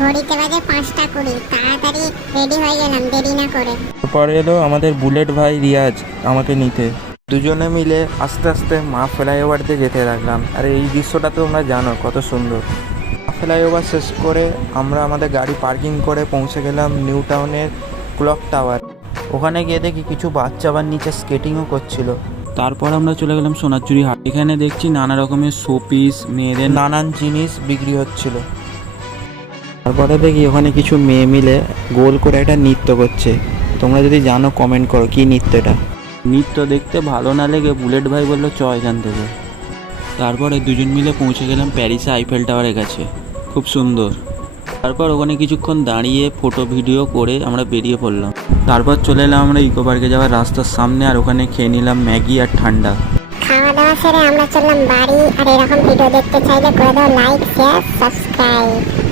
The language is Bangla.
ঘড়িতে বাজে 5টা 20, তাড়াতাড়ি রেডি হয়ে গেলাম দেরি না করে। তারপরে এলো আমাদের বুলেট ভাই রিয়াজ আমাকে নিতে। দুজনে মিলে আস্তে আস্তে মা ফ্লাইওভার দিয়ে যেতে লাগলাম। আর এই দৃশ্যটা তো তোমরা জানো কত সুন্দর। মা ফ্লাইওভার শেষ করে আমরা আমাদের গাড়ি পার্কিং করে পৌঁছে গেলাম নিউ টাউনের ক্লক টাওয়ার। ওখানে গিয়ে দেখি কিছু বাচ্চা আবার নিচে স্কেটিংও করছিল। তারপর আমরা চলে গেলাম সোনারচুরি হাট। এখানে দেখছি নানা রকমের শোপিস, মেয়েদের নানান জিনিস বিক্রি হচ্ছিল। তারপরে দেখি ওখানে কিছু মেয়ে মিলে গোল করে একটা নৃত্য করছে। তোমরা যদি জানো কমেন্ট করো কি নৃত্যটা। নৃত্য দেখতে ভালো না লেগে বুলেট ভাই বললো চ এখান থেকে। তারপরে দুজন মিলে পৌঁছে গেলাম প্যারিসে আইফেল টাওয়ারের কাছে। খুব সুন্দর। তারপর ওখানে কিছুক্ষণ দাঁড়িয়ে ফটো ভিডিও করে আমরা বেরিয়ে পড়লাম। তারপর চলে এলাম আমরা ইকো পার্কে যাওয়ার রাস্তার সামনে, আর ওখানে খেয়ে নিলাম ম্যাগি আর ঠান্ডা। খাওয়া দাওয়া সেরে আমরা চললাম বাড়ি। আর এরকম ভিডিও দেখতে চাইলে করে দাও লাইক, শেয়ার, সাবস্ক্রাইব।